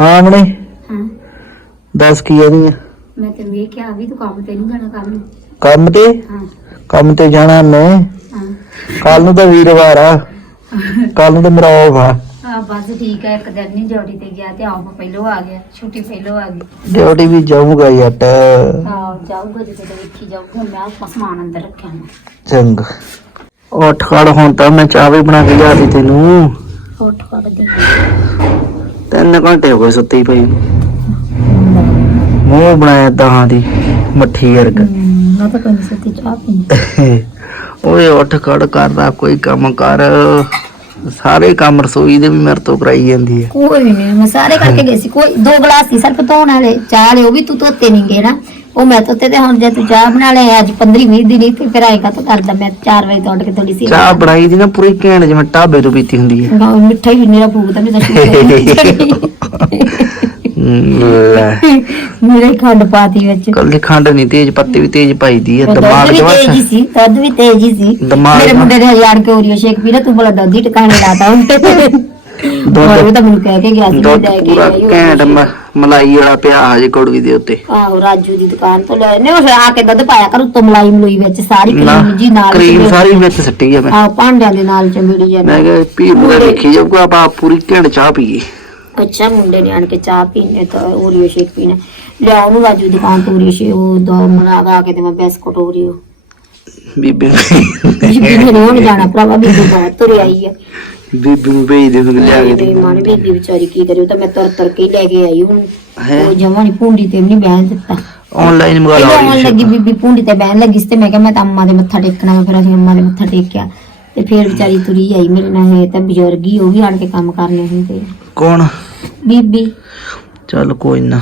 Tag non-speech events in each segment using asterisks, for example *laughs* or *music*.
ਹਾਂ ਮਣੇ ਹਾਂ। ਦੱਸ ਕੀ ਆਦੀ ਆ ਮੈਂ ਤੈਨੂੰ ਇਹ ਕਿਹਾ ਵੀ ਤੂੰ ਕੰਮ ਤੇ ਨਹੀਂ ਜਾਣਾ ਕੱਲ ਨੂੰ। ਕੰਮ ਤੇ? ਹਾਂ। ਕੰਮ ਤੇ ਜਾਣਾ ਮੈਂ ਹਾਂ। ਕੱਲ ਨੂੰ ਤਾਂ ਵੀਰਵਾਰ ਆ। *laughs* ਕੱਲ ਨੂੰ ਤਾਂ ਮੇਰਾ ਆਫ ਆ। ਆ ਬਸ ਠੀਕ ਹੈ ਇੱਕ ਦਿਨ ਨਹੀਂ ਡਿਊਟੀ ਤੇ ਗਿਆ ਤੇ ਆਪ ਪਹਿਲੋਂ ਆ ਗਿਆ ਛੁੱਟੀ ਪਹਿਲੋਂ ਆ ਗਈ। ਡਿਊਟੀ ਵੀ ਜਾਊਗਾ ਜੱਟ ਹਾਂ ਜਾਊਗਾ ਜਦੋਂ ਤੇ ਵੇਖੀ ਜਾਊਗਾ ਮੈਂ ਆਪਣਾ ਸਮਾਨ ਅੰਦਰ ਰੱਖਿਆ ਮੈਂ ਚੰਗ। ਉੱਠ ਖੜ ਹੁਣ ਤਾਂ ਮੈਂ ਚਾਹ ਵੀ ਬਣਾ ਕੇ ਤੈਨੂੰ। ਉੱਠ ਦੇ। ਤਿੰਨ ਘੰਟੇ ਹੋ ਗਏ ਸੁੱਤੀ ਪਈ। ਨੂੰ। ਮੂੰਹ ਬਣਾਇਆ ਦਹਾਂ ਦੀ ਮੱਠੀ ਵਰਗਾ। ਮੈਂ ਤਾਂ ਕੋਈ ਨਹੀਂ ਸੱਤੀ ਚਾਹ ਪੀਣੀ। ਓਏ ਉੱਠ ਖੜ ਕਰਦਾ ਕੋਈ ਕੰਮ ਕਰ। ਸਾਰੇ ਕੰਮ ਰਸੋਈ ਦੇ ਵੀ ਮੇਰੇ ਤੋਂ ਕਰਾਈ ਜਾਂਦੀ ਹੈ ਕੋਈ ਨਹੀਂ ਮੈਂ ਸਾਰੇ ਕਰਕੇ ਗਈ ਸੀ। ਕੋਈ ਦੋ ਗਲਾਸ ਸੀ ਸਿਰਫ ਧੋਣ ਵਾਲੇ ਚਾਹ ਵਾਲੇ ਉਹ ਵੀ ਤੂੰ ਧੋਤੇ ਨਹੀਂ ਗਏ ਨਾ। ਉਹ ਮੈਂ ਧੋਤੇ ਤੇ ਹੁਣ ਜੇ ਤੂੰ ਚਾਹ ਬਣਾ ਲੈ ਅੱਜ 15 20 ਦਿਨ ਹੀ ਤੇ ਫਿਰ ਆਏਗਾ ਤਾਂ ਕਰਦਾ? ਮੈਂ 4 ਵਜੇ ਤੋਂ ਉੱਠ ਕੇ ਥੋੜੀ ਸੀ। ਚਾਹ ਬਣਾਈ ਦੀ ਨਾ ਪੂਰੀ ਘੈਂਟ ਜਿਵੇਂ ਢਾਬੇ ਤੋਂ ਪੀਤੀ ਹੁੰਦੀ ਹੈ। ਨਾ, ਮਿੱਠਾ ਹੀ ਮੇਰਾ ਫੂਕਦਾ ਨਹੀਂ ਤਾਂ ਲੈ। ਮੇਰੇ ਹੀ ਖੰਡ ਪਾਤੀ ਵਿੱਚ। ਕੱਲੀ ਖੰਡ ਨਹੀਂ ਤੇਜ ਪੱਤੀ ਵੀ ਤੇਜ ਪਾਈਦੀ ਹੈ ਦੁੱਧ ਦਿਮਾਗ ਵੀ ਚ ਤੇਜ਼ ਹੀ ਸੀ ਦੁੱਧ ਵੀ ਤੇਜ਼ ਹੀ ਸੀ। ਮੇਰੇ ਮੁੰਡੇ ਨੇ ਯਾਰ ਕੇ ਓਰੀਓ ਸ਼ੇਕ ਪੀ ਲਿਆ ਤੂੰ ਬੜਾ ਹੀ ਟਿਕਾਣੇ ਲਾਤਾ ਉਹ ਤਾਂ ਮੈਨੂੰ ਕਹਿ ਕੇ ਗਿਆ ਸੀ ਦੁੱਧ ਪੂਰਾ। ਘੈਂਟ ਮ- ਮਲਾਈ ਵਾਲਾ ਪਿਆ ਹਜੇ ਕੜਵੀ ਦੇ ਉੱਤੇ। ਆਹੋ ਰਾਜੂ ਦੀ ਦੁਕਾਨ ਤੋਂ ਲੈ ਨੇ ਉਹ ਫਿਰ ਆ ਕੇ ਦੁੱਧ ਪਾਇਆ ਕਰ ਉੱਤੋਂ ਮਲਾਈ ਮਲੂਈ ਵਿੱਚ ਸਾਰੀ ਕਰੀਮ ਜੀ ਨਾਲ ਕਰੀਮ ਸਾਰੀ ਵਿੱਚ ਸੱਟੀ ਆ ਮੈਂ। ਆ ਭਾਂਡਿਆਂ ਦੇ ਨਾਲ ਚਮੜੀ ਜਾਂਦੀ ਮੈਂ ਕਿਹਾ ਪੀ ਪੂਰਾ ਵੇਖੀ ਜਾਊਗਾ ਆਪਾਂ ਪੂਰੀ ਘੈਂਟ ਚਾਹ ਪੀਏ। ਅੱਛਾ ਮੁੰਡੇ ਨੇ ਆਣ ਕੇ ਚਾਹ ਪੀਣੇ ਤਾਂ ਓਰੀਓ ਸ਼ੇਕ ਪੀਣਾ। ਲਿਆ ਉਹਨੂੰ ਰਾਜੂ ਦੀ ਦੁਕਾਨ ਤੋਂ ਓਰੀਓ ਸ਼ੇਕ ਉਹ ਦੋ ਮਲਾਗਾ ਕੇ ਤੇ ਮੈਂ ਬਿਸਕੁਟ ਓਰੀਓ ਬੀਬੀ ਬੀਬੀ ਨੇ ਜਾਣਾ ਭਰਾਵਾ ਬੀਬੀ ਬਹੁਤ ਤੁਰ ਆਈ ਹੈ ਬੀਬੀ ਨੂੰ ਭੇਜ ਦੇ ਫਿਰ ਲਿਆ ਕੇ ਮੇਰੀ ਮਾਂ ਨੇ। ਬੀਬੀ ਵਿਚਾਰੀ ਕੀ ਕਰੇ ਉਹ ਤਾਂ ਮੈਂ ਤੁਰ ਤੁਰ ਕੇ ਹੀ ਲੈ ਕੇ ਆਈ ਹੁਣ ਹੈ? ਉਹ ਜਮਾਂ ਨੀ ਭੁੰਡੀ ਤੇ ਵੀ ਨਹੀਂ ਬਹਿਣ ਦਿੱਤਾ। ਆਨਲਾਈਨ ਮੰਗਾ ਇਹ ਆਉਣ ਲਾ ਲੱਗੀ ਬੀਬੀ ਭੁੰਡੀ ਤੇ ਬਹਿਣ ਲੱਗੀ ਸੀ ਤੇ ਮੈਂ ਕਿਹਾ ਮੈਂ ਤਾਂ ਅੰਮਾ ਦੇ ਮੱਥਾ ਟੇਕਣਾ ਵਾ, ਫਿਰ ਅਸੀਂ ਅੰਮਾ ਦੇ ਮੱਥਾ ਟੇਕਿਆ। ਤੇ ਫਿਰ ਵਿਚਾਰੀ ਤੁਰੀ ਆਈ ਮੇਰੇ ਨਾਲ ਇਹ ਤਾਂ ਬਜ਼ੁਰਗ ਹੀ ਉਹ ਵੀ ਆਣ ਕੇ ਕੰਮ ਕਰਨੇ ਹੁੰਦੇ ਆ। ਕੌਣ? ਬੀਬੀ। ਚੱਲ ਕੋਈ ਨਾ।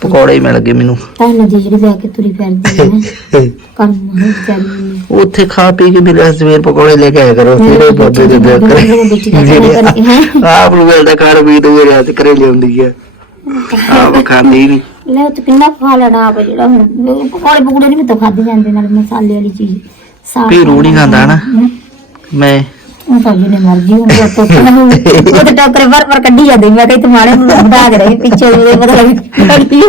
ਪਕੌੜੇ ਹੀ ਮਿਲ ਗਏ ਮੈਨੂੰ। ਤਾਂ ਨਾ ਜਿਹੜੀ ਲੈ ਕੇ ਤੁਰੀ ਫਿਰਦੀ ਹੈ ਕੰਮ ਨਹੀਂ ਚੱਲਣੀ ਉੱਥੇ ਖਾ ਪੀ ਕੇ ਮੇਰੇ ਸਵੇਰ ਪਕੌੜੇ ਲੈ ਕੇ ਆਇਆ ਕਰੋ ਤੇਰੇ ਬਾਬੇ ਦੇ ਦੇ ਲੈ ਆਪ ਨੂੰ ਮਿਲਦਾ ਘਰ ਵੀ ਤੇ ਮੇਰੇ ਹੱਥ ਕਰੇ ਲਿਆਉਂਦੀ ਆ। ਆਪ ਖਾਂਦੀ ਨਹੀਂ ਉਹ ਤੇ ਕਿੰਨਾ ਖਾ ਲੈਣਾ ਆਪ ਜਿਹੜਾ ਹੁਣ ਪਕੌੜੇ ਪਕੌੜੇ ਨਹੀਂ ਤਾਂ ਖਾਦੇ ਜਾਂਦੇ ਨਾਲ ਮਸਾਲੇ ਵਾਲੀ ਚੀਜ਼ ਸਾਫ਼ ਭੀਰੂ ਨਹੀਂ ਖਾਂਦਾ। ਮੈਂ ਉਹ ਤਾਂ ਜਿਹਨੇ ਮਰਜ਼ੀ ਉਹ ਟੋਕਰਾ ਨੂੰ ਉਹ ਤੇ ਟੋਕਰੇ ਭਰ ਭਰ ਕੱਢੀ ਜਾਂਦੀ ਮੈਂ ਕਿਹਾ ਤੁਹਾਡੇ ਨੂੰ ਕੇ ਰਹੀ ਪਿੱਛੇ ਉਹਦੇ ਪਤਾ ਲੱਗ ਕੱਢੀ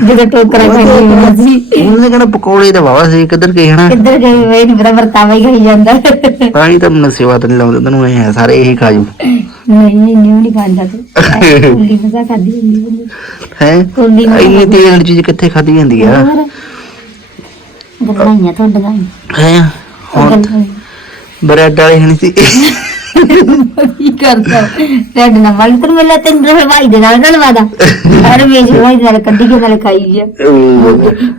ਜਦੋਂ ਟੋਕਰਾ ਕੱਢੀ ਸੀ। ਉਹਨੇ ਕਹਿੰਦਾ ਪਕੌੜੇ ਤਾਂ ਵਾਵਾ ਸੀ ਕਿੱਧਰ ਗਏ ਹਨਾ? ਕਿੱਧਰ ਗਏ ਵੇ ਨਹੀਂ ਪਤਾ ਵਰਤਾਵਾ ਹੀ ਖਾਈ ਜਾਂਦਾ। ਤਾਂ ਹੀ ਤਾਂ ਮੈਨੂੰ ਸੇਵਾ ਤਾਂ ਨਹੀਂ ਲਾਉਂਦੇ ਤੈਨੂੰ ਐ ਆ, ਸਾਰੇ ਇਹੀ ਖਾਜੂ ਨਹੀਂ ਨਹੀਂ ਨਹੀਂ ਖਾਂਦਾ ਤੂੰ ਕੁੱਲੀ ਮਜ਼ਾ ਖਾਦੀ ਹੁੰਦੀ ਹੁੰਦੀ ਹੈ? ਕੁੱਲੀ ਇੰਨੀ ਤੇਲ ਵਾਲੀ ਚੀਜ਼ ਕਿੱਥੇ ਖਾਦੀ ਜਾਂਦੀ ਆ? ਹੋਰ? ਤੁਹਾਡੀਆਂ। ਹੈ? ਬ੍ਰੈਡ ਵਾਲੀ ਨਹੀਂ ਸੀ। ਕੀ ਕਰਦਾ? ਰੈਡ ਨਾ ਵਾਲੀ ਤਰ ਮੇਲਾ ਤੈਨੂੰ ਤਾਂ ਭਾਈ ਦੇ ਨਾਲ ਗੱਲ ਵਾਦਾ। ਅਰੇ ਵੇਜ ਭਾਈ ਨਾਲ ਕੱਢੀ ਕੇ ਨਾਲ ਖਾਈ ਗਿਆ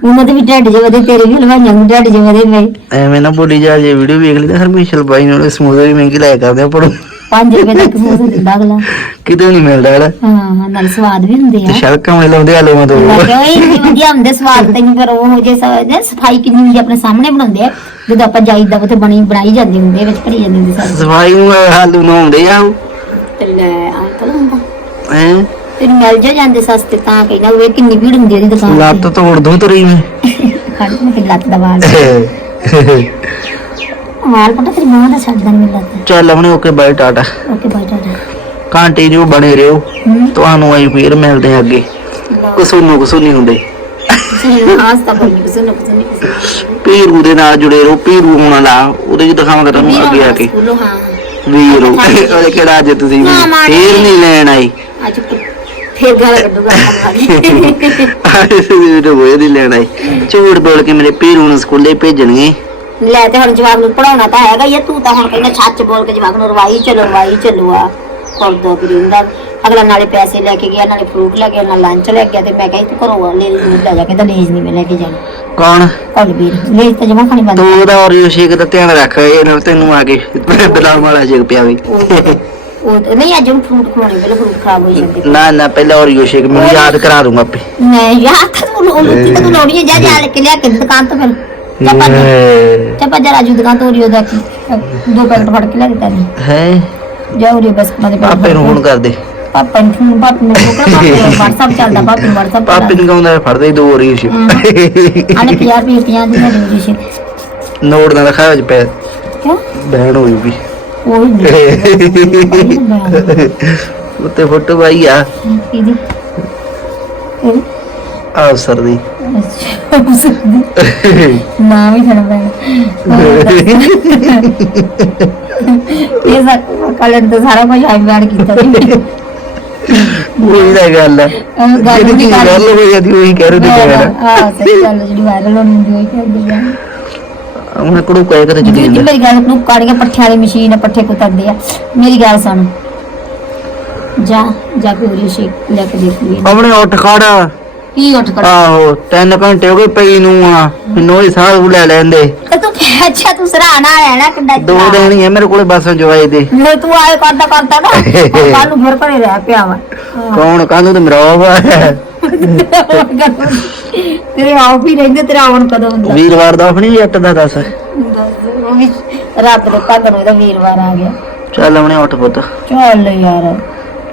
ਉਹਨਾਂ ਦੇ ਵੀ ਢੱਡ ਜੇ ਵਧੇ ਤੇਰੇ ਵੀ ਹਲਵਾਈਆਂ ਨੂੰ ਢੱਡ ਜੇ ਵਧੇ ਮੈਂ। ਐਵੇਂ ਨਾ ਬੋਲੀ ਜਾ ਜੇ ਵੀਡੀਓ ਵੇਖ ਲਈ ਤਾਂ ਹਰਮੇਸ਼ਲ ਬਾਈ ਨੂੰ ਸਮੂਦਰ ਵੀ ਮਹਿੰਗੀ ਲਾਇਆ ਕਰਦੇ ਆ ਪਰ 5 ਰੁਪਏ ਦਾ ਸਮੋਸਾ ਦਿੰਦਾ ਅਗਲਾ ਕਿਤੇ ਨਹੀਂ ਮਿਲਦਾ ਇਹਦਾ ਹਾਂ ਹਾਂ ਨਾਲ ਸਵਾਦ ਵੀ ਹੁੰਦੇ ਤੇ ਆ ਸ਼ਲਕਾਂ ਵਾਲੇ ਲਾਉਂਦੇ ਆਲੂਆਂ ਤੋਂ? ਮੈਂ ਕਿਹਾ ਇਹ ਇੰਨੇ ਵਧੀਆ ਹੁੰਦੇ ਸਵਾਦ ਤੈਨੂੰ ਫਿਰ ਉਹ ਜੇ ਸ- ਸਫ਼ਾਈ ਕਿੰਨੀ ਹੁੰਦੀ ਆ, ਆਪਣੇ ਸਾਹਮਣੇ ਬਣਾਉਂਦੇ ਆ। ਜਦੋਂ ਆਪਾਂ ਜਾਈਦਾ ਤੇ ਬਣੀ ਬਣਾਈ ਜਾਂਦੇ ਹੁੰਦੇ ਵਿੱਚ ਭਰੀ ਜਾਂਦੇ ਹੁੰਦੇ ਸਾਰੇ। ਸਫ਼ਾਈ ਨੂੰ ਆਲੂ ਨੂੰ ਆਉਂਦੇ ਆ ਤੇ ਲੈ ਅੰਕਲ ਹੁੰਦਾ। ਹੈ? ਤੈਨੂੰ ਮਿਲ ਜਾ ਜਾਂਦੇ ਸਸਤੇ ਤਾਂ ਕਹਿੰਦਾ ਉਹ ਕਿੰਨੀ ਭੀੜ ਹੁੰਦੀ ਆ ਉਹਦੀ ਦੁਕਾਨ ਲੱਤ ਤੋੜ ਦੂੰ ਤੇਰੀ ਮੈਂ। ਖੜ ਮੈਂ ਲੱਤ ਦਾ ਵਾਲ *laughs* ਵਾਲ ਪਤਾ ਤੇਰੀ ਮਾਂ ਦਾ ਛੱਡਦਾ ਨਹੀਂ ਲੱਤ ਚੱਲ ਆਪਣੇ okay bye tata okay bye tata continue ਬਣੇ ਰਹੋ ਤੁਹਾਨੂੰ ਅਸੀਂ ਫੇਰ ਮਿਲਦੇ ਆ ਅੱਗੇ। ਕਸੂਨੂ ਕਸੂਨੀ ਹੁੰਦੇ। ਹਾਸਤਾ ਬੋਲੀ ਕਿਸੇ ਨਾ ਕਿਸੇ ਨੇ ਪੀਰੂ ਦੇ ਨਾਲ ਜੁੜੇ ਰਹੋ ਪੀਰੂ ਹੋਣਾ ਲਾ ਉਹਦੇ ਚ ਦਿਖਾਵਾਂਗਾ ਤੁਹਾਨੂੰ ਅੱਗੇ ਆ ਕੇ। ਵੀਰੋ ਉਹਦੇ ਕਿਹੜਾ ਅੱਜ ਤੁਸੀਂ ਫੇਰ ਨਹੀਂ ਲੈਣ ਆਈ ਅੱਜ ਫੇਰ ਗਾਲ ਕੱਢੂਗਾ ਮਾਰੀ ਵੀਰੋ ਹੋਏ ਨਹੀਂ ਲੈਣ ਆਈ ਝੂਠ ਬੋਲ ਕੇ ਮੇਰੇ ਪੀਰੂ ਨੂੰ ਸਕੂਲੇ ਭੇਜਣਗੇ। ਲੈ ਤੇ ਹੁਣ ਜਵਾਬ ਨੂੰ ਪੜਾਉਣਾ ਤਾਂ ਹੈਗਾ ਹੀ ਆ, ਤੂੰ ਤਾਂ ਹੁਣ ਕਹਿੰਦਾ ਛੱਚ ਬੋਲ ਕੇ ਜਵਾਬ ਨੂੰ ਰਵਾਈ ਚਲੋ ਰਵਾਈ ਚਲੋ ਆ। ਕਰਦਾ ਫਿਰਿੰਦਾ ਅਗਲਾ ਨਾਲੇ ਪੈਸੇ ਲੈ ਕੇ ਗਿਆ ਨਾਲੇ ਫਰੂਟ ਲੈ ਗਿਆ ਨਾਲ ਲੰਚ ਲੈ ਗਿਆ ਤੇ ਮੈਂ ਕਹੀ ਤੂੰ ਘਰੋਂ ਲੈ ਦੂਰ ਲੈ ਜਾ ਕੇ ਤਾਂ ਲੇਜ ਨਹੀਂ ਮੈਂ ਲੈ ਕੇ ਜਾਣਾ। ਕੌਣ? ਕੱਲ ਵੀਰ ਲੇਜ ਤਾਂ ਜਮਾ ਖਾਣੀ ਬੰਦ ਤੂੰ ਉਹਦਾ ਔਰੀਓ ਸ਼ੇਕ ਦਾ ਧਿਆਨ ਰੱਖ ਇਹ ਨਾਲ ਤੈਨੂੰ ਆ ਕੇ ਬਦਾਮ ਵਾਲਾ ਸ਼ੇਕ ਪਿਆਵੇ। ਉਹ ਉਹ- ਨਹੀਂ ਅੱਜ ਉਹਨੂੰ ਫਰੂਟ ਖਵਾਉਣੇ ਪਹਿਲੇ ਫਰੂਟ ਖਰਾਬ ਹੋ ਜਾਂਦੇ। ਨਾ ਨਾ ਪਹਿਲਾਂ ਔਰੀਓ ਸ਼ੇਕ ਮੈਨੂੰ ਯਾਦ ਕਰਾ ਦੂੰਗਾ ਆਪੇ। ਮੈਂ ਯਾਰ ਤੂੰ ਉਹ ਲੁੱਟੀ ਤਾਂ ਹੈ, ਜਾ ਜਾ ਲੈ ਕੇ ਲਿਆ ਕੇ ਦੁਕਾਨ ਤੋਂ ਫਿਰ। ਚੱਪਾ ਚੱਪਾ ਜਰਾ ਰਾਜੂ ਦੁਕਾਨ ਤੋਂ ਉਰੀਓ ਦਾ ਕੀ ਦੋ ਪੈਕਟ ਫੜ ਕੇ ਲੈ ਦਿੱਤਾ ਨੇ ਹੈ। ਜਾ ਉਰੀਓ ਬਸ ਕਮਾ ਦੇ ਪਾਪੇ ਨੂੰ ਫੋਨ ਕਰ ਦੇ। ਪਾਪਾ ਨੂੰ ਫੋਨ ਪਾਪਾ ਨੂੰ ਕੋਕਾ ਪਾਪਾ WhatsApp ਚੱਲਦਾ ਪਾਪਾ ਨੂੰ WhatsApp ਪਾਪੇ ਨੂੰ ਕਹਿੰਦਾ ਫੜਦੇ ਹੀ ਦੋ ਔਰੀਓ ਸ਼ੇਕ ਆਨੇ 50 ਰੁਪਏ 50 ਦੀ ਮੈਂ ਦੇ ਸੀ ਨੋਟ ਨਾ ਦਿਖਾਇਆ ਵਿੱਚ ਪੈ ਕਿਉਂ ਬਹਿਣ ਹੋ ਜੂਗੀ। ਹੀ ਨਹੀਂ ਉੱਤੇ ਫੋਟੋ ਪਾਈ ਆ। ਇਹਦੀ ਇਹ ਅਫਸਰ ਦੀ। ਅੱਛਾ ਨਾਮ ਹੀ ਇਹ ਸਾ ਕਲਰ ਸਾਰਾ ਕੁਝ ਆਈ ਕੀਤਾ ਸੀ ਉਹੀ ਤਾਂ ਗੱਲ ਆ ਜਿਹੜੀ ਚੀਜ਼ ਕਰ ਹੋ ਜਾਂਦੀ ਉਹੀ ਕਹਿ ਰਹੇ ਤੇ ਕਹਿਣਾ ਹਾਂ ਸਹੀ ਗੱਲ ਜਿਹੜੀ ਵਾਇਰਲ ਹੋਣੀ ਹੁੰਦੀ ਉਹ ਹੀ ਆ ਹੁਣ ਕੜੂ ਕਹਿ ਕਰ ਜੀ ਜਗੀ ਮੇਰੀ ਗੱਲ ਨੂੰ ਕਾੜੀਆਂ ਪੱਠਿਆਂ ਵਾਲੀ ਮਸ਼ੀਨ ਪੱਠੇ ਕੁਤਰਦੇ ਆ ਮੇਰੀ ਗੱਲ ਸੁਣ। ਜਾ ਜਾ ਕੇ ਉਰੀ ਸ਼ੇਕ ਲੈ ਕੇ ਦੇਖ ਲਈ ਆਪਣੇ ਉੱਠ ਖੜ। ਕੀ ਉੱਠ ਆਹੋ ਘੰਟੇ ਹੋ ਗਏ ਪਈ ਨੂੰ ਆ ਮੈਨੂੰ ਹੀ ਸਾਹ ਲੈ ਲੈਂਦੇ ਤੇ ਤੂੰ ਅੱਛਾ ਤੂੰ ਸਰਾਣਾ ਆਇਆ ਨਾ ਕਿੰਨਾ ਦੋ ਦਿਨ ਹੀ ਆ ਮੇਰੇ ਕੋਲੇ ਬੱਸ ਜਵਾਈ ਦੇ। ਮੈਂ ਤੂੰ ਆਏ ਕਰਦਾ ਕਰਦਾ ਨਾ ਕੱਲ ਨੂੰ ਫਿਰ ਘਰੇ ਰਹਿ ਪਿਆ ਵਾ। ਕੌਣ ਕਾਹਨੂੰ ਤੇ ਮੇਰਾ ਵਾ ਤੇਰੇ ਆਪ ਹੀ ਰਹਿੰਦੇ ਤੇਰਾ ਆਉਣ ਕਦੋਂ ਹੁੰਦਾ? ਵੀਰਵਾਰ ਦਾ ਆਪਣੀ ਜੱਟ ਦਾ ਦੱਸ। ਉਹ ਵੀ ਰਾਤ ਦੇ ਪੰਜ ਨੂੰ ਇਹਦਾ ਵੀਰਵਾਰ ਆ ਗਿਆ। ਚੱਲ ਆਪਣੇ ਉੱਠ ਪੁੱਤ। ਚੱਲ ਯਾਰ।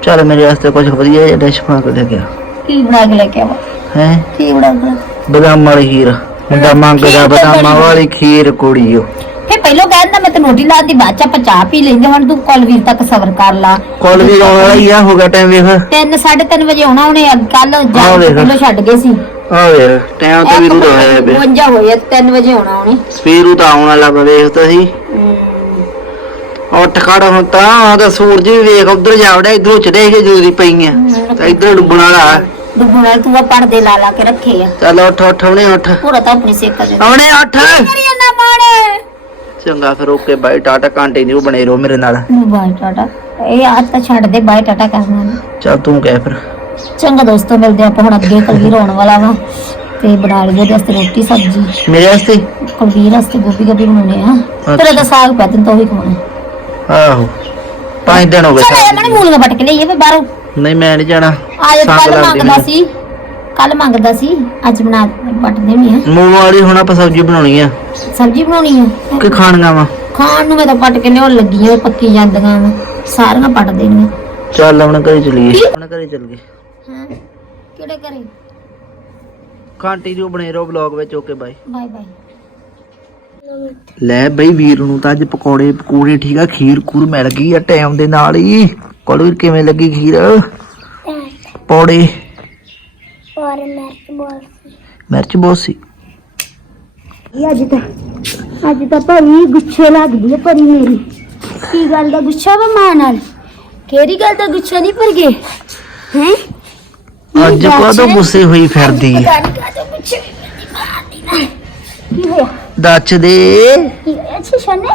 ਚੱਲ ਮੇਰੇ ਵਾਸਤੇ ਕੁਝ ਵਧੀਆ ਜਿਹਾ ਡਿਸ਼ ਬਣਾ ਕੇ ਲੈ ਕੇ ਆ। ਕੀ ਬਣਾ ਕੇ ਲੈ ਕੇ ਆਵਾ। ਹੈ? ਕੀ ਬਣਾ ਕੇ। ਬਦਾਮ ਵਾਲੀ ਖੀਰ। ਮੁੰਡਾ ਮੰਗਦਾ ਬਦਾਮਾਂ ਵਾਲੀ ਖੀਰ ਕੁੜੀਓ ਫੇ ਪਹਿਲਾਂ ਕਹਿੰਦਾ ਮੈਂ ਤੇ ਰੋਟੀ ਲਾਦੀ ਬਾਅਦ ਚ ਆਪਾਂ ਚਾਹ ਪੀ ਲੈਂਦੇ ਹੁਣ ਤੂੰ ਕੁਲਵੀਰ ਤੱਕ ਸਬਰ ਕਰ ਲਾ। ਕੋਲ ਵੀ ਆਉਣ ਵਾਲਾ ਹੀ ਆ ਹੋ ਗਿਆ ਟਾਈਮ ਵੇਖ। 3 3:30 ਵਜੇ ਆਉਣਾ ਉਹਨੇ ਕੱਲ ਆਹ ਜਾ ਵੇਖ। ਛੱਡ ਗਏ ਸੀ। ਆ ਵੇਖ ਟਾਈਮ ਤਾਂ ਵੀਰੂ ਦਾ ਹੋਇਆ ਬੇ 52 ਹੋਏ 3 ਵਜੇ ਆਉਣਾ ਉਹਨੇ। ਸਵੇਰੂ ਤਾਂ ਆਉਣ ਵਾਲਾ ਵਾ ਵੇਖ ਤਾਂ ਸੀ ਉੱਠ ਖੜ ਹੁਣ ਤਾਂ ਤਾਂ ਸੂਰਜ ਵੀ ਵੇਖ ਉਧਰ ਜਾਵੜਿਆ ਇਧਰੋਂ ਚੜੇ ਕੇ ਜੂਰੀ ਪਈਆਂ। ਤਾਂ ਇਧਰ ਡੁੱਬਣ ਵਾਲਾ। ਨਾਲ ਤੂੰ ਆ ਪਰਦੇ ਲਾ ਲਾ ਕੇ ਰੱਖੇ ਆ। ਚੱਲ ਉੱਠ ਉੱਠ ਹੁਣੇ ਉੱਠ। ਪੂਰਾ ਤਾਂ ਆਪਣੀ ਸੇਕਾ ਦੇ ਹੁਣੇ ਉੱਠ। ਕਰੀ ਜਾਂਦਾ ਮਾੜੇ ਚੰਗਾ ਫਿਰ ਓਕੇ ਬਾਈ ਟਾਟਾ ਕੰਟੀਨਿਊ ਬਣੇ ਰਹੋ ਮੇਰੇ ਨਾਲ। ਬਾਈ ਟਾਟਾ। ਇਹ ਆ ਤਾਂ ਛੱਡ ਦੇ ਬਾਈ ਟਾਟਾ ਕਰਨਾ ਨੀ। ਚੱਲ ਤੂੰ ਕਹਿ ਫਿਰ। ਚੰਗਾ ਦੋਸਤੋ ਮਿਲਦੇ ਆਪਾਂ ਹੁਣ ਅੱਗੇ ਕੁਲਵੀਰ ਆਉਣ ਵਾਲਾ ਵਾ। ਤੇ ਬਣਾ ਲਈਏ ਉਹਦੇ ਵਾਸਤੇ ਰੋਟੀ ਸਬਜ਼ੀ। ਮੇਰੇ ਵਾਸਤੇ? ਕੁਲਵੀਰ ਵਾਸਤੇ ਗੋਭੀ ਗੋਭੀ ਬਣਾਉਣੇ ਆ। ਤੇਰੇ ਦਾ ਸਾਗ ਪੈ ਤੈਨੂੰ ਤਾਂ ਉਹੀ ਖਾਣਾ ਆਹੋ। ਪੰਜ ਦਿਨ ਹੋ ਗਏ ਚਲ ਮੂਲੀਆਂ ਪਟ ਕੇ ਲਈਏ ਵੀ ਬਾਹਰੋਂ। ਨਹੀਂ ਮੈਂ ਨਹੀਂ ਜਾਣਾ। ਅੱਜ ਸਾਗ ਕੱਲ ਲੱਗਦੇ ਮੰਗਦਾ। ਸੀ। ਕੱਲ ਮੰਗਦਾ ਸੀ। ਅੱਜ ਬਣਾ ਪਟ ਦੇਣੀ ਆ। ਮੂੰਹ ਵਾਲੀ ਹੁਣ ਆਪਾਂ ਸਬਜ਼ੀ ਬਣਾਉਣੀ ਆ। ਸਬਜ਼ੀ ਬਣਾਉਣੀ ਆ? ਕਿ ਖਾਣੀਆਂ ਵਾ? ਖਾਣ ਨੂੰ ਮੈਂ ਤਾਂ ਪਟ ਕੇ ਲਿਆਉਣ ਲੱਗੀ ਆ ਪੱਕੀ ਜਾਂਦੀਆਂ ਵਾ। ਸਾਰੀਆਂ ਪਟ ਦੇਣੀਆਂ। ਚੱਲ ਹੁਣ ਘਰੇ ਚਲੀਏ। ਹੁਣ ਘਰੇ ਚੱਲ ਗਏ ਹਾਂ ਕਿਹੜੇ ਕਰੇ ਕੰਟੀਨਿਊ ਬਣੇ ਰਹੋ ਵਲੌਗ ਵਿੱਚ ਓਕੇ ਬਾਈ ਬਾਏ ਬਾਏ ਲੈ ਬਈ ਵੀਰ ਨੂੰ ਤਾਂ ਅੱਜ ਪਕੌੜੇ ਪਕੂੜੇ ਠੀਕ ਆ ਖੀਰ ਖੂਰ ਮਿਲ ਗਈ ਆ ਟਾਈਮ ਦੇ ਨਾਲ ਹੀ। ਕੋਲਵੀਰ ਕਿਵੇਂ ਲੱਗੀ ਖੀਰ? ਪੌੜੇ। ਔਰ ਮਿਰਚ ਬੋਲ ਮਿਰਚ ਬਹੁਤ ਸੀ। ਇਹ ਅੱਜ ਤਾਂ ਅੱਜ ਤਾਂ ਭਰੀ ਗੁੱਛੇ ਲੱਗਦੀ ਹੈ ਭਰੀ ਮੇਰੀ। ਕੀ ਗੱਲ ਦਾ ਗੁੱਛਾ ਵਾ ਮਾਂ ਨਾਲ? ਕਿਹੜੀ ਗੱਲ ਦਾ ਗੁੱਛਾ ਨਹੀਂ ਭਰ ਗਏ ਹੈ ਅੱਜ ਕਦੋਂ ਗੁੱਸੇ ਹੋਈ ਫਿਰਦੀ ਨਾ ਕੀ ਹੋਇਆ? ਦੱਚ ਦੇ। ਕੀ ਹੋਇਆ ਛੇ ਸ਼ਾਨੇ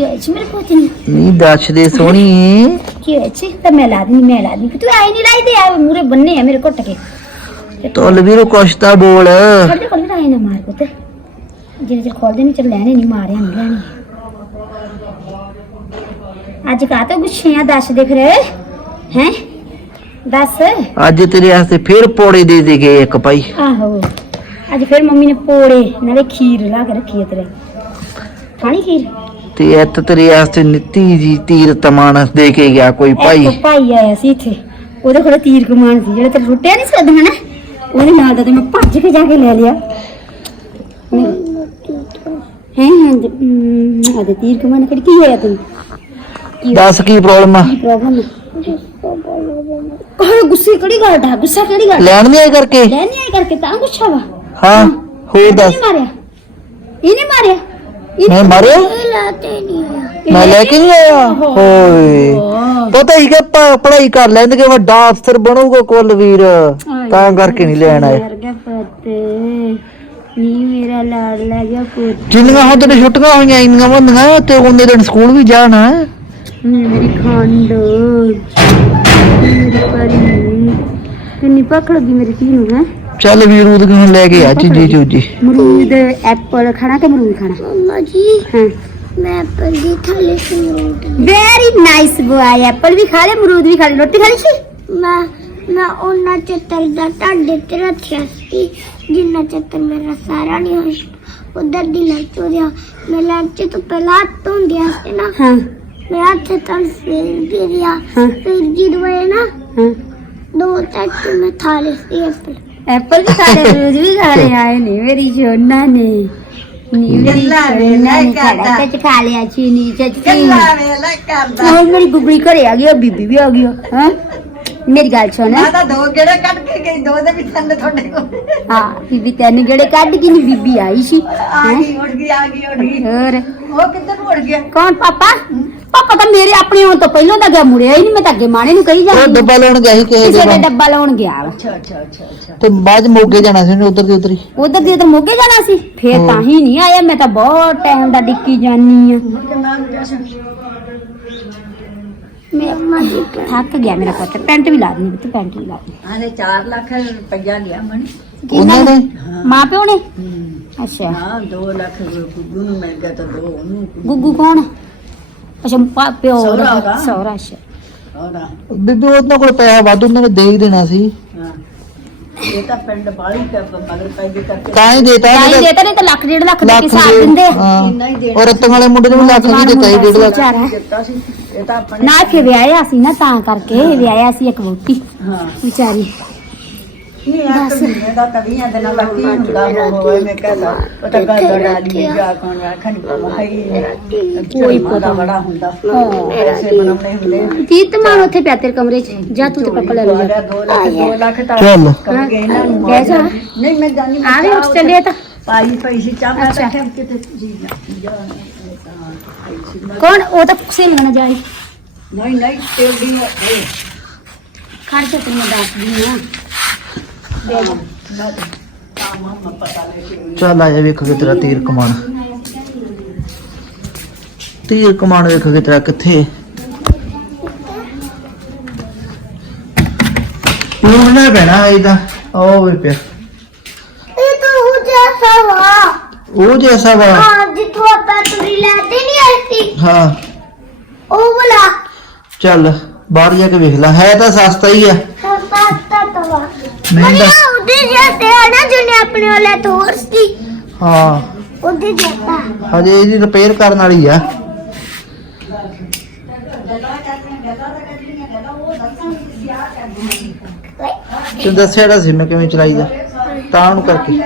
ਕੀ ਹੋਇਆ ਮੇਰੇ ਪੁੱਤ ਨੂੰ? ਨਹੀਂ ਦੱਚ ਦੇ ਸੋਹਣੀ। ਕੀ ਹੋਇਆ ਛੇ ਤਾਂ ਮੈਂ ਲਾ ਦਿੰਦੀ ਮੈਂ ਲਾ ਦਿੰਦੀ ਤੂੰ ਆਈ ਨਹੀਂ ਲਾਈ ਤੇ ਆ ਮੂਰੇ ਬੰਨੇ ਆ ਮੇਰੇ ਘੁੱਟ ਕੇ। ਤੋਲ ਵੀਰੋ ਕੁਛ ਤਾਂ ਬੋਲ। ਖੜ ਜਾ ਖੜ ਜਾ ਆਏ ਨਾ ਮਾਰ ਪੁੱਤ। ਜਿਹੜੇ ਚਿਰ ਖੋਲਦੇ ਨਹੀਂ ਚੱਲ ਲੈਣੇ ਨਹੀਂ ਮਾਰਿਆ ਨਹੀਂ ਲੈਣੀ ਅੱਜ ਕਾ ਤਾਂ ਗੁੱਸੇ ਆ ਦੱਸ ਦੇ ਫਿਰ। ਹੈ? ਦੱਸ। ਅੱਜ ਤੇਰੇ ਵਾਸਤੇ ਫੇਰ ਪੌੜੇ ਦੇ ਦੇ ਗਏ ਇੱਕ ਭਾਈ। ਆਹੋ। ਅੱਜ ਫਿਰ ਮੰਮੀ ਨੇ ਪੋੜੇ ਨਾਲੇ ਖੀਰ ਲਾ ਕੇ ਰੱਖੀ ਹੈ ਤੇਰੇ। ਖਾਣੀ ਖੀਰ? ਤੇ ਇੱਤ ਤੇਰੇ ਵਾਸਤੇ ਨਿੱਤੀ ਜੀ ਤੀਰ ਤਮਾਨ ਦੇ ਕੇ ਗਿਆ ਕੋਈ ਭਾਈ ਇੱਕ ਭਾਈ। ਆਇਆ ਸੀ ਇੱਥੇ। ਉਹਦੇ ਕੋਲ ਤੀਰ ਕਮਾਨ ਸੀ ਜਿਹੜਾ ਤੇ ਰੁੱਟਿਆ ਨਹੀਂ ਸਕਦਾ ਹਨਾ? ਉਹਦੇ ਨਾਲ ਦਾ ਤੇ ਮੈਂ ਭੱਜ ਕੇ ਜਾ ਕੇ ਲੈ ਲਿਆ। ਹੈ ਹਾਂ ਆਦੇ ਤੀਰ ਕਮਾਨ ਕਿਹੜੀ ਕੀ ਹੋਇਆ ਤੈਨੂੰ ਦੱਸ ਕੀ ਪ੍ਰੋਬਲਮ ਆ? ਕੀ ਪ੍ਰੋਬਲਮ ਹੈ ਕੋਹ ਗੁੱਸੇ ਕਿਹੜੀ ਗੱਲ ਦਾ ਗੁੱਸਾ ਕਿਹੜੀ ਗੱਲ ਲੈਣ ਨਹੀਂ ਆਏ ਕਰਕੇ? ਲੈ ਨਹੀਂ ਆਈ ਕਰਕੇ ਤਾਂ ਗੁੱਸਾ ਵਾ। ਹਾਂ ਹੋਰ ਦੱਸ। ਇਹਨੇ ਮਾਰਿਆ। ਇਹਨੇ ਮਾਰਿਆ। ਮੈਂ ਮਾਰਿਆ ਲਾਤੇ ਨਹੀਂ ਮੈਂ ਲੈ ਕੇ ਨਹੀਂ ਆਇਆ? ਹੋਏ। ਪਤਾ ਹੀ ਕਿ ਪ- ਪੜ੍ਹਾਈ ਕਰ ਲੈਂਦੇ ਕਿ ਵੱਡਾ ਅਫਸਰ ਬਣੂਗਾ ਕੁਲਵੀਰ। ਤਾਂ ਕਰਕੇ ਨਹੀਂ ਲੈਣ ਆਏ। ਮਰ ਗਿਆ ਪੁੱਤ। ਨੀ ਮੇਰਾ ਲਾੜ ਲੈ ਗਿਆ ਪੁੱਤ। ਜਿੰਨੀਆਂ ਹੁਣ ਤੇਰੇ ਛੁੱਟੀਆਂ ਹੋਈਆਂ ਇੰਨੀਆਂ ਬੰਦੀਆਂ ਤੇ ਉਹਨੇ ਦਿਨ ਸਕੂਲ ਵੀ ਜਾਣਾ ਨੀ ਮੇਰੀ ਖੰਡ। ਮੇਰੀ ਪਰੀ। ਕਿੰਨੀ ਭੁੱਖ ਲੱਗੀ ਮੇਰੀ ਧੀ ਨੂੰ ਹੈ? ਚੱਲ ਵੀਰ ਉਹਦੇ ਕੋਲ ਲੈ ਕੇ ਆ ਚੀਜੀ ਚੂਜੀ। ਮਰੂਦ ਐਪਲ ਖਾਣਾ ਕਿ ਮਰੂਦ ਖਾਣਾ? ਮੰਮਾ ਜੀ ਹਾਂ। ਮੈਂ ਐਪਲ ਦੀ ਥਾਲੀ ਸੀ ਮਰੂਦ ਵੈਰੀ ਨਾਈਸ ਬੁਆਏ ਐਪਲ ਵੀ ਖਾ ਲੈ ਮਰੂਦ ਵੀ ਖਾ ਲੈ ਰੋਟੀ ਖਾ ਲਈ ਸੀ? ਮੈਂ ਮੈਂ ਉਹਨਾਂ ਚਿੱਤਰ ਦਾ ਢਾਡੇ ਤੇ ਰੱਖਿਆ ਸੀ ਜਿੰਨਾ ਚਿੱਤਰ ਮੇਰਾ ਸਾਰਾ ਨਹੀਂ ਹੋਇਆ। ਉਧਰ ਦੀ ਲੱਚ ਹੋ ਗਿਆ ਮੈਂ ਲੱਚ ਤੋਂ ਪਹਿਲਾਂ ਹੱਥ ਧੋਂਦਿਆ ਸੀ ਨਾ। ਹਾਂ। ਮੈਂ ਹੱਥ ਤਾਂ ਸਿਰ ਗਿਰਿਆ। ਫਿਰ ਗਿਰਵੇ ਨਾ ਹਾਂ। ਦੋ ਚੱਟ ਮੈਂ ਥਾਲੇ ਸੀ ਐਪਲ। ਐਪਲ ਵੀ ਖਾ ਲੈ ਮਰੂਦ ਵੀ ਖਾ ਆਏ ਨੇ ਮੇਰੀ ਜੋਨਾ ਨੇ। ਨੇ ਖੜਾ ਤੇ ਖਾ ਲਿਆ ਚੀਨੀ ਚੱਚੀ ਹੁਣ ਮੇਰੀ ਗੁੱਗਲੀ ਘਰੇ ਆ ਗਈ ਉਹ ਬੀਬੀ ਵੀ ਆ ਗਈ ਹਾਂ? ਮੇਰੀ ਗੱਲ ਸੁਣ। ਤਾਂ ਦੋ ਗੇੜੇ ਕੱਢ ਕੇ ਗਈ ਦੋ ਦੇ ਵਿੱਚ ਥੱਲੇ ਤੁਹਾਡੇ ਕੋਲ। ਹਾਂ ਬੀਬੀ ਤੈਨੂੰ ਜਿਹੜੇ ਕੱਢ ਕੇ ਨੀ ਬੀਬੀ ਆਈ ਸੀ ਆ ਹੈਂ? ਗਈ ਉੱਡ ਗਈ ਆ ਗਈ ਉੱਡ ਗਈ। ਹੋਰ? ਉਹ ਕਿੱਧਰ ਨੂੰ ਉੱਡ ਗਿਆ? ਕੌਣ ਪਾਪਾ? ਪਾਪਾ ਤਾਂ ਮੇਰੇ ਆਪਣੇ ਆਉਣ ਤੋਂ ਪਹਿਲਾਂ ਦਾ ਗਿਆ ਮੁੜਿਆ ਹੀ ਨਹੀਂ ਮੈਂ ਤਾਂ ਅੱਗੇ ਮਾਣੇ ਨੂੰ ਕਹੀ ਉਹ ਜਾਂਦੀ ਡੱਬਾ ਲਾਉਣ ਗਿਆ ਸੀ ਕਿਸੇ ਕਿਸੇ ਦੇ ਦੇ ਡੱਬਾ ਲਾਉਣ ਗਿਆ ਵਾ। ਅੱਛਾ ਅੱਛਾ ਅੱਛਾ ਅੱਛਾ। ਤੇ ਬਾਅਦ ਚ ਮੋਗੇ ਜਾਣਾ ਸੀ ਉਹਨੇ ਉਧਰ ਦੀ ਉਧਰ ਹੀ। ਉਧਰ ਦੀ ਉਧਰ ਮੋਗੇ ਜਾਣਾ ਸੀ। ਫੇਰ। ਤਾਂ ਹੀ। ਨਹੀਂ ਆਇਆ ਮੈਂ ਤਾਂ ਬਹੁਤ ਟਾਈਮ ਦਾ ਡਿੱਕੀ ਜਾਨੀ ਆ ਕਿੰਨਾ ਜਸ਼ਨ ਮੰਮਾ ਜੀ ਥੱਕ ਗਿਆ ਮੇਰਾ ਪੁੱਤ ਪੈਂਟ ਵੀ ਲਾ ਦਿੰਦੀ ਤੇ ਪੈਂਟ ਵੀ ਲਾ ਦਿੰਦੀ ਆਨੇ 4 ਲੱਖ ਰੁਪਇਆ ਗਿਆ ਮਣ ਉਹਨਾਂ ਨੇ? ਮਾਂ ਪਿਓ ਨੇ? ਅੱਛਾ। ਹਾਂ 2 ਲੱਖ ਗੁੱਗੂ ਨੂੰ ਮਿਲ ਗਿਆ ਤਾਂ ਦੋ ਉਹਨੂੰ। ਗੁੱਗੂ ਕੌਣ? ਅੱਛਾ ਪਾ- ਪਿਓ ਸਹੁਰਾ ਦਾ ਉਹਦਾ। ਸੌਰਾ ਅੱਛਾ ਉਹਦਾ ਬੀਬੀ ਉਹਨਾਂ ਕੋਲ ਪੈਸਾ ਵਾਧੂ ਉਹਨਾਂ ਨੇ ਦੇ ਹੀ ਦੇਣਾ ਸੀ ਹਾਂ ਇਹ ਤਾਂ ਪਿੰਡ ਬਾਲੀ ਕਰ ਮਗਰ ਪੈ ਗਈ ਕਰਕੇ ਤਾਂ ਹੀ ਦੇਤਾ ਤਾਂ ਹੀ ਉਹਨੇ ਦੇਤਾ ਨਹੀਂ ਤਾਂ ਲੱਖ ਡੇਢ ਲੱਖ ਦੇ ਲੱਖ ਕੇ ਸਾਰ ਦਿੰਦੇ ਆ। ਹਾਂ ਇੰਨਾ ਹੀ ਦੇਣਾ ਔਰ ਰਤਨ ਵਾਲੇ ਮੁੰਡੇ ਨੂੰ ਵੀ ਲੱਖ ਹੀ ਦਿੱਤਾ ਸੀ ਡੇਢ ਲੱਖ ਵਿਚਾਰਾ। ਦਿੱਤਾ ਸੀ ਇਹ ਤਾਂ ਆਪਣੇ ਨਾ ਇੱਥੇ ਵਿਆਹਿਆ ਸੀ ਨਾ ਤਾਂ ਕਰਕੇ ਵਿਆਹਿਆ ਸੀ ਇੱਕ ਵੋਟੀ ਹਾਂ ਵਿਚਾਰੀ ਨਹੀਂ ਆ ਤਾਂ ਦਾ ਤਾਂ 20 ਦਿਨਾਂ ਦਾ ਕੀ ਹੁੰਦਾ ਹੋਵੇ ਮੈਂ ਕਹਿੰਦਾ ਉਹ ਤਾਂ ਗੱਲ ਡਾਲੀ ਜਾ ਕੋਣ ਰੱਖਣ ਭਾਈ ਕੋਈ ਪਤਾ ਬੜਾ ਹੁੰਦਾ। ਪੈਸੇ ਬਣਾਉਣੇ ਹੁੰਦੇ ਤੀਤ ਮਾਨ ਉੱਥੇ ਪਿਆ ਤੇਰੇ ਕਮਰੇ 'ਚ। ਜਾ ਤੂੰ ਤੇ ਪਾਪਾ ਲੈ ਲੈ। ਜਾ। 2 ਲੱਖ 2 ਲੱਖ ਤਾਂ ਚੱਲ। ਕਰ ਗਏ ਇਹਨਾਂ ਨੂੰ ਬਹਿ ਜਾ। ਨਹੀਂ ਮੈਂ ਜਾਣੀ ਆ ਵੀ ਉੱਠ ਚੱਲੇ ਤਾਂ ਪਾਈ ਪਈ ਸੀ ਚਾਹ ਮੈਂ ਅੱਛਾ। ਤਾਂ ਕਿਤੇ ਜੀ ਨਾ ਜਾ ਇਹ ਤਾਂ ਪਈ ਸੀ। ਮੈਂ- ਕੌਣ? ਉਹ ਤਾਂ ਸਹੇਲੀਆਂ ਨਾਲ ਜਾਏ। ਨਹੀਂ ਨਹੀਂ ਤੇਰੀ ਹੈ ਖੜ ਕੇ ਤੈਨੂੰ ਮੈਂ ਦੱਸਦੀ ਚੱਲ ਆਇਆ ਵੇਖੋਗੇ ਤੇਰਾ ਤੀਰ ਕਮਾਨ ਤੀਰ ਕਮਾਨ ਵੇਖੋਗੇ ਤੇਰਾ ਕਿੱਥੇ? ਪੂਰਨਾ ਪੈਣਾ ਇਹਦਾ। ਉਹ ਵੀ ਪਿਆ। ਇਹ ਤਾਂ ਉਹ ਜੈਸਾ ਵਾ। ਉਹ ਜੈਸਾ ਵਾ। ਹਾਂ ਜਿੱਥੋਂ ਆਪਾਂ ਤੁਰੀ ਲੈਦੇ ਨਹੀਂ ਆਈ ਸੀ ਹਾਂ। ਉਹ ਵਾਲਾ। ਚੱਲ ਬਾਹਰ ਜਾ ਕੇ ਵੇਖ ਲੈ। ਹੈ ਤਾਂ ਸਸਤਾ ਹੀ ਆ। ਸਸਤਾ ਸਸਤਾ ਵਾ। ਮਹਿੰਗਾ ਮਰਿਆ ਉਹਦੇ ਜੈਸੇ ਆ ਨਾ ਜਿਹਨੇ ਆਪਣੇ ਵਾਲੇ ਤੋਰ ਸੀ। ਹਾਂ। ਉਹਦੇ ਜੈਸਾ ਹਜੇ ਇਹਦੀ ਰਿਪੇਅਰ ਕਰਨ ਵਾਲੀ ਆ। ਤੈਨੂੰ ਦੱਸਿਆ ਤਾਂ ਸੀ ਮੈਂ ਕਿਵੇਂ ਚਲਾਈਦਾ ਤਾਂ ਉਹਨੂੰ ਕਰਕੇ।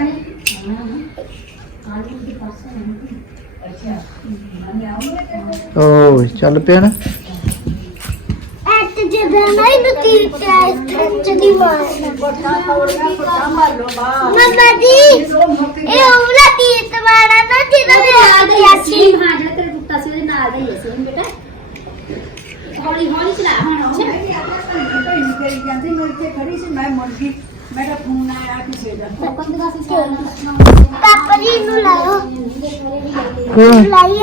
ਓਏ ਚੱਲ ਪਿਆ ਨਾ ਐਟ ਜਦੋਂ ਨਾ ਇਹਨੂੰ ਤੀਰ ਤੇ ਸੱਚ ਦੀ ਮਾਰਨਾ ਮਮਾ ਜੀ ਇਹ ਉਹਲਾ ਤੀਰ ਤੇ ਨਾ ਜਿਹਦਾ ਮੈਂ ਆ ਸੀ ਹਾਂ ਜਿਹੜਾ ਤੇਰੇ ਕੁੱਤਾ ਸੀ ਉਹਦੇ ਨਾਲ ਦਾ ਹੀ ਹੈ ਬੇਟਾ ਹੌਲੀ ਹੌਲੀ ਚਲਾ ਹੁਣ ਪਾਪਾ ਜੀ ਨੂੰ ਲਾਓ। ਕਿਉਂ ਲਾਈ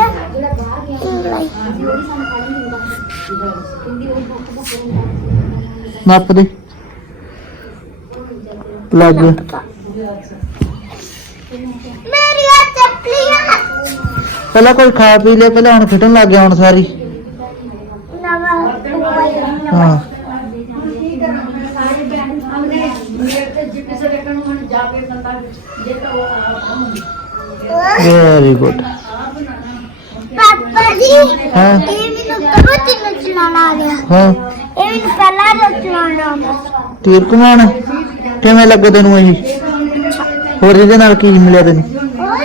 ਨੱਪ ਦੇ। ਪਲੱਗ ਮੇਰੀ ਆ ਚੱਪਲੀਆਂ ਪਹਿਲਾਂ ਕੋਈ ਖਾ ਪੀ ਲਿਆ ਪਹਿਲਾਂ ਹੁਣ ਫਿੱਟਣ ਲੱਗ ਗਿਆ ਹੁਣ ਸਾਰੀ। ਹਾਂ। ਵੈਰੀ ਗੁੱਡ ਪਾਪਾ ਜੀ ਹਾਂ। ਇਹ ਮੈਨੂੰ ਕਦੋਂ ਚਿੰਨ ਆ ਗਿਆ ਹਾਂ। ਇਹ ਮੈਨੂੰ ਪਹਿਲਾਂ ਤੋਂ ਚਲਾਉਣਾ ਆਉਂਦਾ ਸੀ। ਤੀਰ ਕਮਾਨ, ਕਿਵੇਂ ਲੱਗਾ ਤੈਨੂੰ ਇਹ? ਹੋਰ ਇਹਦੇ ਨਾਲ ਕੀ ਮਿਲਿਆ ਤੈਨੂੰ? ਹੋਰ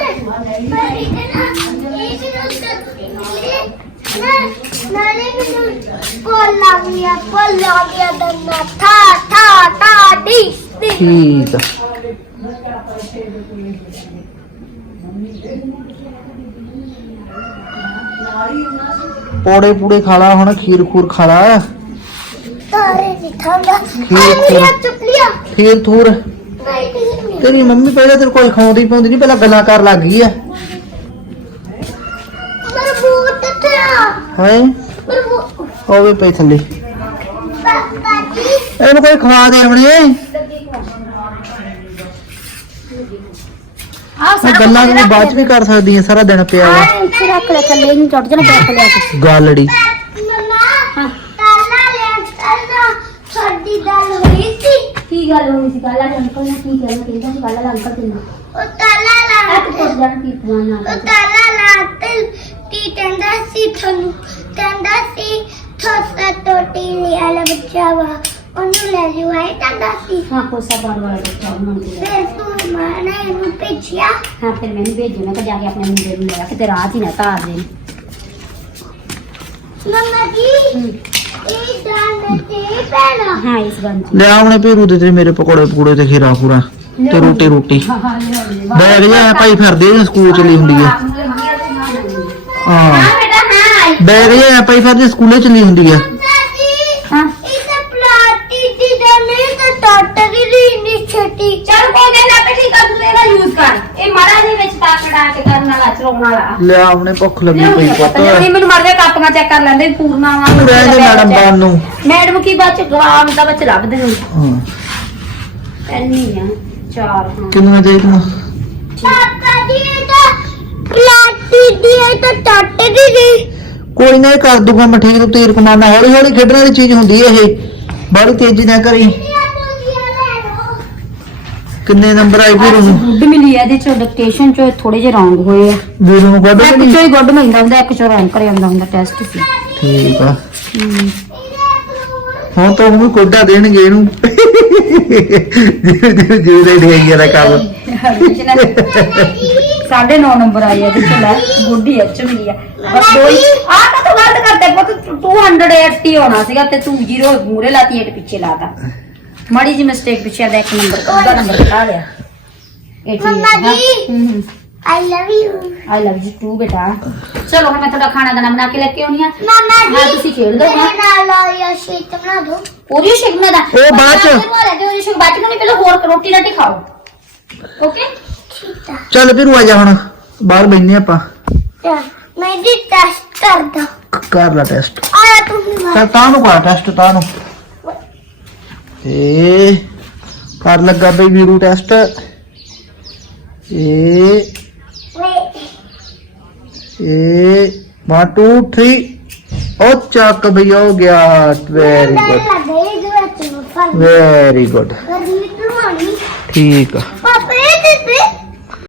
ਪਰ ਇਹਦੇ ਨਾਲ ਇਹ ਜਦੋਂ ਨਾ ਨਾਲੇ ਮੈਨੂੰ ਕੋਲ ਲੱਗ ਗਿਆ ਕੋਲ ਲੱਗ ਗਿਆ ਦੰਨਾ ਠਾ ਠਾ ਠਾ ਡੀ ਡੀ ਠੀਕ ਆ। ਪੋੜੇ ਪੂੜੇ ਖਾ ਲਾ ਹੁਣ ਖੀਰ ਖੂਰ ਖਾ ਲਾ। ਤਾਰੇ ਮੇਰੀਆਂ। ਚੁੱਪਲੀਆਂ ਖੀਰ ਥੂਰ ਤੇਰੀ ਮੰਮੀ ਪਹਿਲਾਂ ਤੇਰੇ ਕੋਈ ਖਾਉਂਦੀ ਪਾਉਂਦੀ ਨਹੀਂ ਪਹਿਲਾਂ ਗੱਲਾਂ ਕਰ ਲੱਗ ਗਈ ਆ। ਮੇਰਾ ਬੂਟ ਕਿੱਥੇ ਆ। ਹੈ? ਮੇਰਾ ਬੂਟ ਉਹ ਵੀ ਪਈ ਥੱਲੇ। ਪਾਪਾ ਜੀ। ਇਹਨੂੰ ਕੋਈ ਖਵਾ ਦੇ ਆਪਣੇ। ਆ ਇਹ ਗੱਲਾਂ ਤੂੰ ਬਾਅਦ ਚ ਵੀ ਕਰ ਸਕਦੀ ਹੈ ਸਾਰਾ ਦਿਨ ਪਿਆ ਵਾ ਆ ਇੱਥੇ ਰੱਖ ਲੈ ਥੱਲੇ ਇਹਨੂੰ ਚੜ ਜਾਣਾ ਬੈਠ ਲਿਆ ਕੇ ਗਾਲੜੀ। ਮਮਾ ਤਾਲਾ ਲਿਆ ਤਾਲਾ। ਸਾਡੀ ਗੱਲ ਹੋਈ ਸੀ। ਕੀ ਗੱਲ ਹੋਈ ਸੀ? ਕੱਲ ਅੰਕਲ ਨੇ ਕੀ ਕਹਿਣਾ ਕਹਿੰਦਾ ਸੀ? ਕੱਲ ਅੰਕਲ ਤੈਨੂੰ ਉਹ ਤਾਲਾ ਲਾ ਆ ਤੂੰ ਜਾਣ ਕੀ ਪੁਆਣਾ ਉਹ ਤਾਲਾ ਲਾ ਤੇ ਕੀ ਕਹਿੰਦਾ ਸੀ ਤੁਹਾਨੂੰ? ਕਹਿੰਦਾ ਸੀ ਥੋਸਾ ਟੋਟੀ ਵਾਲਾ ਬੱਚਾ ਵਾ ਉਹਨੂੰ ਲੈ ਜੂ ਆਏ ਕਹਿੰਦਾ ਸੀ। ਹਾਂ ਕੋਸਾ ਬਣ ਵਾਲਾ ਬੱਚਾ ਉਹਨਾਂ ਨੂੰ ਫਿਰ ਤੂੰ ਮੈਂ ਨਾ ਇਹਨੂੰ ਭੇਜਿਆ। ਹਾਂ ਫਿਰ ਮੈਨੂੰ ਭੇਜੋ ਮੈਂ ਕਿਹਾ ਜਾ ਕੇ ਆਪਣੇ ਮੁੰਡੇ ਨੂੰ ਲੈ ਆ ਕਿਤੇ ਰਾਤ ਹੀ ਨਾ ਤਾਰ ਦੇ ਮੰਮਾ ਜੀ ਇਹ ਦਾਲ ਤੇ ਪੈਣਾ ਹਾਂ ਇਸ ਗੱਲ ਚ। ਲੈ ਆਉਣੇ ਪੀਰੂ ਦੇ ਤੇ ਮੇਰੇ ਪਕੌੜੇ ਪਕੌੜੇ ਤੇ ਖੀਰਾ ਖੂਰਾ ਤੇ ਰੋਟੀ ਰੋਟੀ। ਹਾਂ ਹਾਂ ਲਿਆਉਣੀ ਬੈਗ ਜਿਹਾ ਭਾਈ ਫਿਰਦੇ ਨੇ ਸਕੂਲ ਚਲੀ ਹੁੰਦੀ ਆ। ਹਾਂ ਬੇਟਾ ਹਾਂ। ਬੈਗ ਜਿਹਾ ਭਾਈ ਫਿਰਦੇ ਸਕੂਲੇ ਚਲੀ ਹੁੰਦੀ ਆ ਦਾਦੀ ਹਾਂ ਇਹ ਤਾਂ ਪਲਾਸਟਿਕ ਦੀ ਦਾ ਨਹੀਂ ਤਾਂ ਟੱਟ ਦੀ ਛੱਟੀ। ਚਲ ਕੋਈ ਗੱਲ ਆਪੇ ਠੀਕ ਕਰ ਤੂੰ ਇਹਦਾ ਯੂਜ਼ ਕਰ। ਇਹ ਮਾੜਾ ਦੇ ਵਿੱਚ ਤਾਕੜਾ ਕੇ ਕਰਨ ਵਾਲਾ ਚਲਾਉਣ ਵਾਲਾ। ਲੈ ਆਉਣੇ ਭੁੱਖ ਲੱਗੀ ਪਈ ਪੁੱਤ ਲਿਆਉਣੀ, ਮੈਨੂੰ ਮਰਦੇ ਕਾਪੀਆਂ ਚੈੱਕ ਕਰ ਲੈਂਦੇ ਪੂਰਨਾ ਵਾ ਰਹਿ ਦੇ ਮੈਡਮ ਬਾਨ ਨੂੰ। ਮੈਡਮ ਕੀ ਬਾਤ ਚ ਗਵਾਮ ਦਾ ਵਿੱਚ ਲੱਭਦੇ ਨੇ? ਹਾਂ। ਐਨੀ ਆ ਚਾਰ ਹਾਂ। ਕਿੰਨਾ ਚਾਹੀਦਾ ਪਾਪਾ ਜੀ ਇਹ ਤਾਂ ਪਲਾਸਟਿਕ ਦੀ ਇਹ ਤਾਂ ਟੱਟ ਦੀ ਨਹੀਂ ਕੋਈ ਨਾ ਇਹ ਕਰ ਦੂੰਗਾ ਮੈਂ ਠੀਕ ਤੂੰ ਤੀਰ ਕਮਾਨਾ ਹੌਲੀ ਹੌਲੀ ਖੇਡਣ ਵਾਲੀ ਚੀਜ਼ ਹੁੰਦੀ ਹੈ ਇਹ। ਬੜੀ ਤੇਜ਼ੀ ਨਾਲ ਕਰੀ। ਕਿੰਨੇ ਨੰਬਰ ਆਏ ਵੀਰੂ ਨੂੰ? ਗੁੱਡ ਮਿਲੀ ਆ ਇਹਦੇ ਚ ਡਿਕਟੇਸ਼ਨ ਚ ਥੋੜੇ ਜਿਹੇ ਰੌਂਗ ਹੋਏ ਆ। ਵੀਰੂ ਨੂੰ ਕੱਢ ਇੱਕ ਚੋਂ ਹੀ ਗੁੱਡ ਮਿਲਦਾ ਹੁੰਦਾ ਇੱਕ ਚੋਂ ਰੈਂਕ ਕਰਿਆ ਹੁੰਦਾ ਹੁੰਦਾ ਟੈਸਟ ਸੀ। ਠੀਕ ਆ। ਹਮ। ਹੁਣ ਤਾਂ ਉਹਨੂੰ ਕੋਡਾ ਦੇਣਗੇ ਇਹਨੂੰ। ਜਿਵੇਂ ਜਿਵੇਂ ਦੇ ਗਈ ਦਾ ਕੰਮ। ਸਾਢੇ 9 ਨੰਬਰ ਆਈ ਆ ਤੇ ਲੈ ਗੁੱਡੀ ਅੱਛ ਮਿਲੀ ਆ। ਬਸ ਦੋ ਹੀ ਆ ਤਾਂ ਤੂੰ ਗਲਤ ਕਰਦੇ ਪੁੱਤ 280 ਹੋਣਾ ਸੀਗਾ ਤੇ ਤੂੰ ਜ਼ੀਰੋ ਮੂਰੇ ਲਾਤੀ ਇੱਕ ਪਿੱਛੇ ਲਾਤਾ। ਮਾੜੀ ਜੀ ਮਿਸਟੇਕ ਪਿੱਛੇ ਦਾ ਇੱਕ ਨੰਬਰ ਉਹਦਾ ਨੰਬਰ ਕਟਾ ਲਿਆ 80 ਮੰਮਾ ਜੀ। I love you I love you too ਬੇਟਾ ਚਲੋ ਹੁਣ ਮੈਂ ਤੁਹਾਡਾ ਖਾਣਾ ਦਾਣਾ ਬਣਾ ਕੇ ਲੈ ਕੇ ਆਉਣੀ ਆ ਮਾਮਾ ਹਾਂ ਜੀ ਤੁਸੀਂ ਖੇਡ ਦੋ ਹਾਂ ਮੇਰੇ ਨਾਲ ਆਇਆ ਸ਼ੀਟ ਬਣਾ ਦੋ ਉਹਦੀ ਸ਼ੇਕ ਬਣਾ ਦਾ ਉਹ ਬਾਅਦ ਚ। ਉਹਦੀ ਸ਼ੇਕ ਬਾਅਦ ਚ ਨਹੀਂ ਪਹਿਲਾਂ ਹੋਰ ਰੋਟੀ ਰਾਟੀ ਖਾਓ ਓਕੇ ਠੀਕ ਆ ਚੱਲ ਵੀਰੂ ਆ ਜਾ ਹੁਣ ਬਾਹਰ ਬੈਠਨੇ ਆਪਾਂ ਚੱਲ, ਮੈਂ ਦੀ ਟੈਸਟ ਕਰਦਾ ਕ- ਕਰ ਲੈ ਟੈਸਟ ਆਇਆ ਤੁਸੀਂ ਬਾਹਰ। ਤਾਂ ਤਾਂ ਨੂੰ ਕਰ ਟੈਸਟ ਤਾਂ ਨੂੰ ਏ ਕਰ ਲੱਗਾ ਬਈ ਵੀਰੂ ਟੈਸਟ। ਏ ਏ 1 2 3 ਉਹ ਚੱਕ ਬਈ ਹੋ ਗਿਆ। ਵੈਰੀ ਗੁੱਡ ਵੈਰੀ ਗੁੱਡ ਠੀਕ ਆ।